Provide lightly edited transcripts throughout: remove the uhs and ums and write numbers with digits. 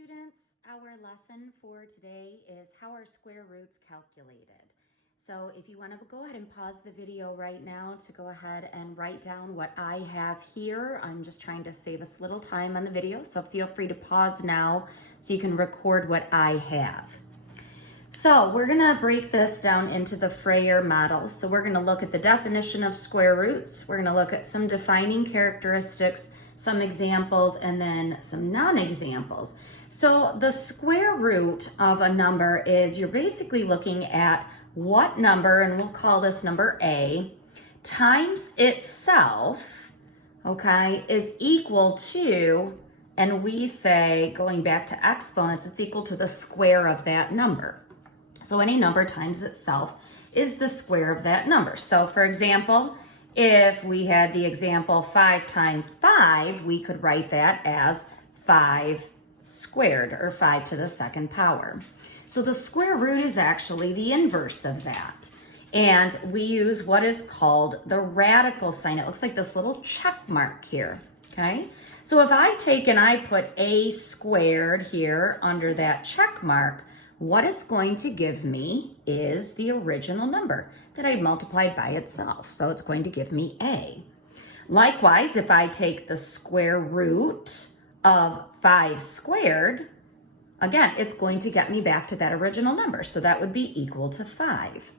students, our lesson for today is how are square roots calculated. So if you want to go ahead and pause the video right now to go ahead and write down what I have here. I'm just trying to save us a little time on the video, so feel free to pause now so you can record what I have. So we're going to break this down into the Frayer model. So we're going to look at the definition of square roots. We're going to look at some defining characteristics, some examples, and then some non-examples. So the square root of a number is you're basically looking at what number, and we'll call this number A, times itself, okay, is equal to, and we say, going back to exponents, it's equal to the square of that number. So any number times itself is the square of that number. So for example, if we had the example 5 times 5, we could write that as 5 squared, or 5 to the second power. So the square root is actually the inverse of that. And we use what is called the radical sign. It looks like this little check mark here, okay? So if I take and I put a squared here under that check mark, what it's going to give me is the original number that I multiplied by itself. So it's going to give me a. Likewise, if I take the square root of 5 squared, again, it's going to get me back to that original number. So that would be equal to 5.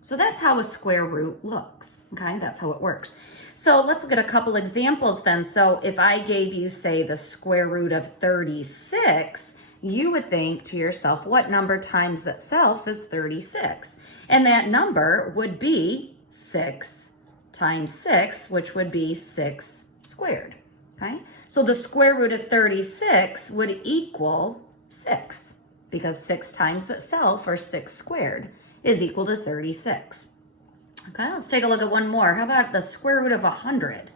So that's how a square root looks, okay? That's how it works. So let's look at a couple examples then. So if I gave you, say, the square root of 36, you would think to yourself, what number times itself is 36? And that number would be 6 times 6, which would be 6 squared, okay? So the square root of 36 would equal 6, because 6 times itself, or 6 squared, is equal to 36. Okay, let's take a look at one more. How about the square root of 100?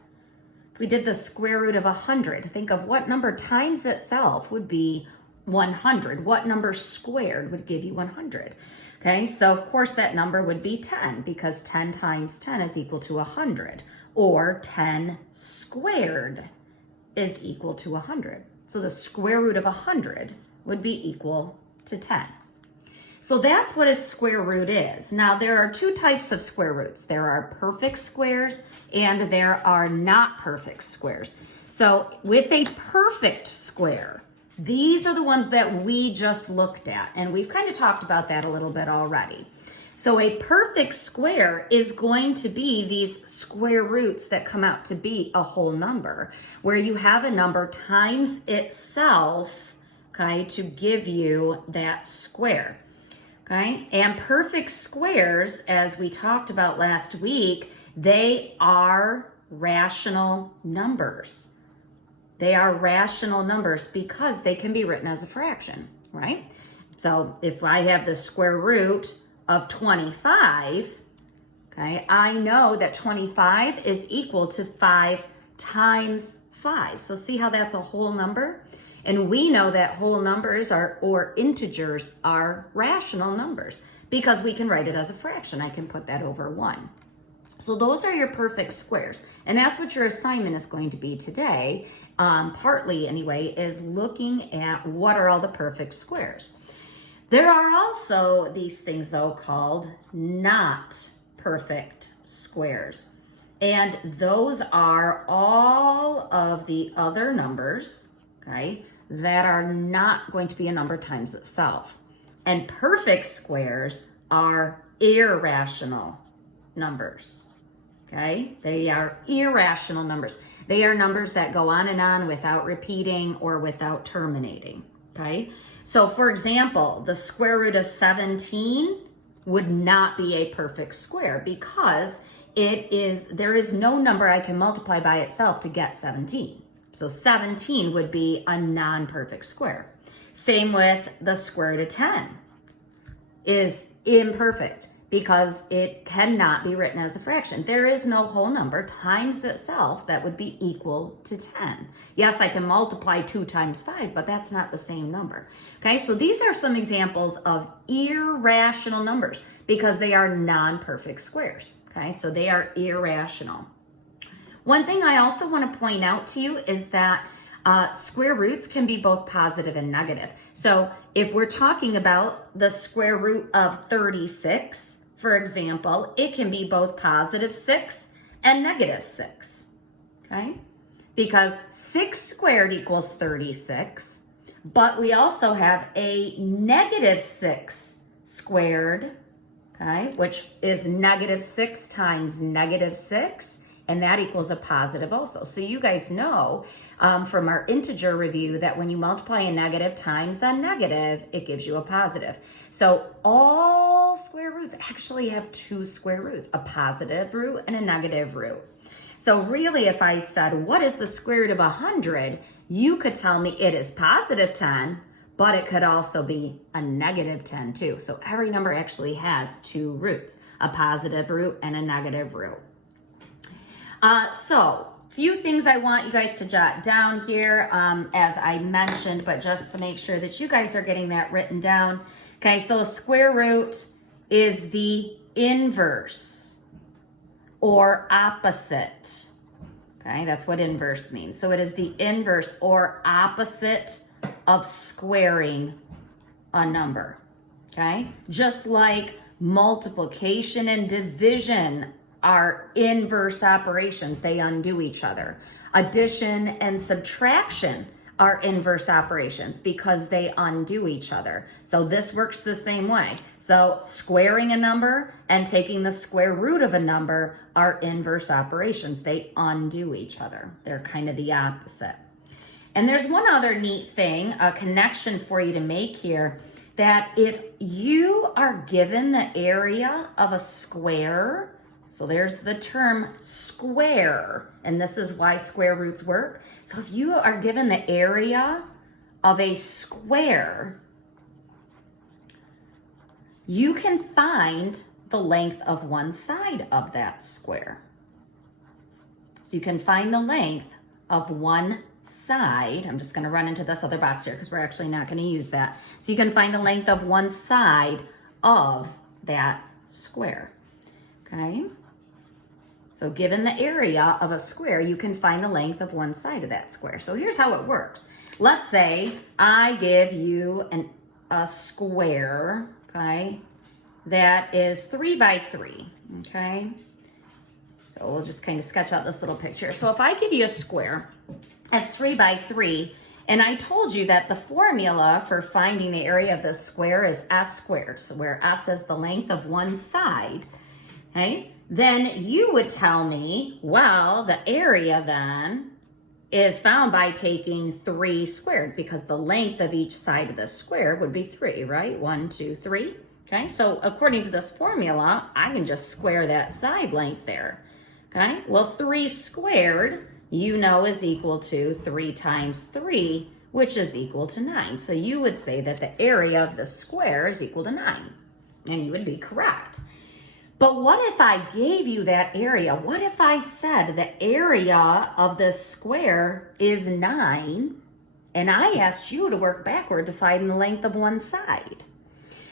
If we did the square root of 100, think of what number times itself would be 100. What number squared would give you 100? Okay, so of course that number would be 10, because 10 times 10 is equal to 100, or 10 squared is equal to 100. So the square root of 100 would be equal to 10. So that's what a square root is. Now there are two types of square roots. There are perfect squares and there are not perfect squares. So with a perfect square, these are the ones that we just looked at, and we've kind of talked about that a little bit already. So a perfect square is going to be these square roots that come out to be a whole number, where you have a number times itself, okay, to give you that square, okay? And perfect squares, as we talked about last week, they are rational numbers. They are rational numbers because they can be written as a fraction, right? So if I have the square root of 25, okay, I know that 25 is equal to 5 times 5. So see how that's a whole number? And we know that whole numbers or integers are rational numbers because we can write it as a fraction. I can put that over 1. So those are your perfect squares. And that's what your assignment is going to be today, partly anyway, is looking at what are all the perfect squares. There are also these things, though, called not perfect squares. And those are all of the other numbers, okay, that are not going to be a number times itself. And perfect squares are irrational numbers, okay? They are irrational numbers. They are numbers that go on without repeating or without terminating, okay? So for example, the square root of 17 would not be a perfect square because there is no number I can multiply by itself to get 17. So 17 would be a non-perfect square. Same with the square root of 10 is imperfect because it cannot be written as a fraction. There is no whole number times itself that would be equal to 10. Yes, I can multiply 2 times 5, but that's not the same number. Okay, so these are some examples of irrational numbers because they are non-perfect squares. Okay, so they are irrational. One thing I also want to point out to you is that Square roots can be both positive and negative. So if we're talking about the square root of 36, for example, it can be both positive 6 and negative 6, okay? Because 6 squared equals 36, but we also have a negative 6 squared, okay, which is negative 6 times negative 6, and that equals a positive also. So you guys know from our integer review that when you multiply a negative times a negative, it gives you a positive. So all square roots actually have 2 square roots, a positive root and a negative root. So really, if I said, what is the square root of 100? You could tell me it is positive 10, but it could also be a negative 10 too. So every number actually has 2 roots, a positive root and a negative root. So few things I want you guys to jot down here, as I mentioned, but just to make sure that you guys are getting that written down. Okay, so a square root is the inverse or opposite. Okay, that's what inverse means. So it is the inverse or opposite of squaring a number. Okay, just like multiplication and division are inverse operations, they undo each other. Addition and subtraction are inverse operations because they undo each other. So this works the same way. So squaring a number and taking the square root of a number are inverse operations. They undo each other. They're kind of the opposite. And there's one other neat thing, a connection for you to make here, that if you are given the area of a square, so there's the term square, and this is why square roots work. So if you are given the area of a square, you can find the length of one side of that square. So you can find the length of one side. I'm just going to run into this other box here because we're actually not going to use that. So you can find the length of one side of that square. Okay? So given the area of a square, you can find the length of one side of that square. So here's how it works. Let's say I give you a square, okay, that is 3 by 3, okay? So we'll just kind of sketch out this little picture. So if I give you a square as 3 by 3, and I told you that the formula for finding the area of the square is s squared, so where s is the length of one side, okay? Then you would tell me, well, the area then is found by taking 3 squared because the length of each side of the square would be 3, right? 1, 2, 3. Okay, so according to this formula, I can just square that side length there. Okay, well, 3 squared, you know, is equal to 3 times 3, which is equal to 9. So you would say that the area of the square is equal to 9, and you would be correct. But what if I gave you that area? What if I said the area of the square is 9, and I asked you to work backward to find the length of one side?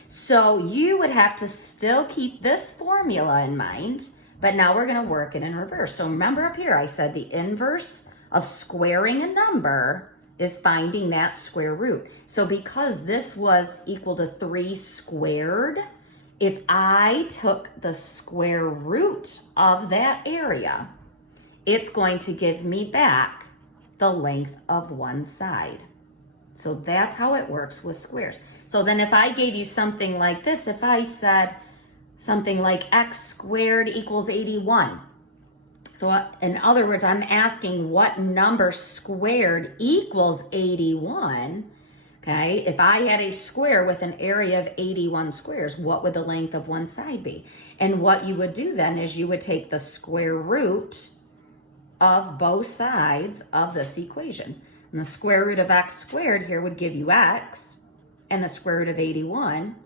So you would have to still keep this formula in mind, but now we're going to work it in reverse. So remember up here, I said the inverse of squaring a number is finding that square root. So because this was equal to 3 squared, if I took the square root of that area, it's going to give me back the length of one side. So that's how it works with squares. So then if I gave you something like this, if I said something like x squared equals 81. So in other words, I'm asking what number squared equals 81. Okay, if I had a square with an area of 81 squares, what would the length of one side be? And what you would do then is you would take the square root of both sides of this equation. And the square root of x squared here would give you x, and the square root of 81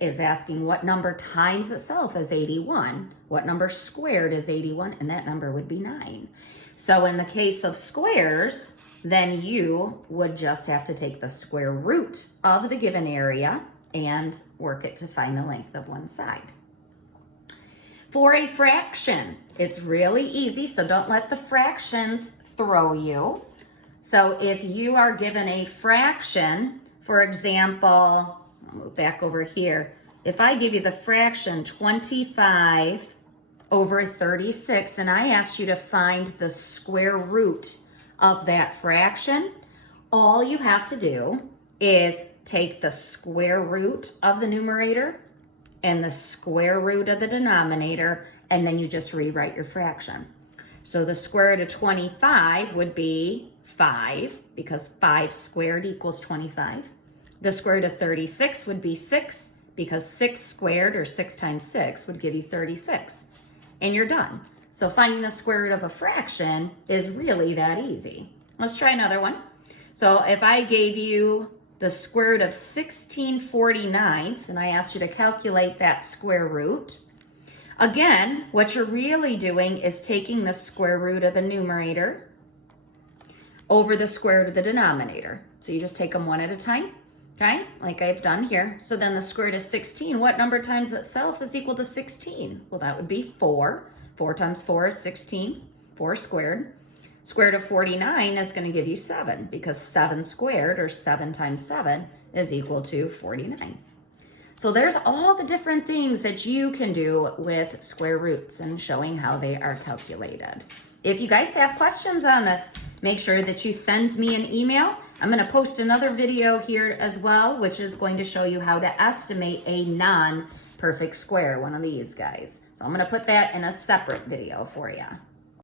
is asking what number times itself is 81, what number squared is 81, and that number would be 9. So in the case of squares, then you would just have to take the square root of the given area and work it to find the length of one side. For a fraction, it's really easy, so don't let the fractions throw you. So if you are given a fraction, for example, I'll move back over here. If I give you the fraction 25 over 36 and I asked you to find the square root of that fraction, all you have to do is take the square root of the numerator and the square root of the denominator, and then you just rewrite your fraction. So the square root of 25 would be 5, because 5 squared equals 25. The square root of 36 would be 6, because 6 squared, or 6 times 6, would give you 36. And you're done. So finding the square root of a fraction is really that easy. Let's try another one. So if I gave you the square root of 16/49, and I asked you to calculate that square root, again, what you're really doing is taking the square root of the numerator over the square root of the denominator. So you just take them one at a time, okay? Like I've done here. So then the square root of 16, what number times itself is equal to 16? Well, that would be 4. 4 times 4 is 16, 4 squared. Square root of 49 is going to give you 7, because 7 squared, or 7 times 7, is equal to 49. So there's all the different things that you can do with square roots and showing how they are calculated. If you guys have questions on this, make sure that you send me an email. I'm going to post another video here as well, which is going to show you how to estimate a non-perfect square, one of these guys. So I'm going to put that in a separate video for you.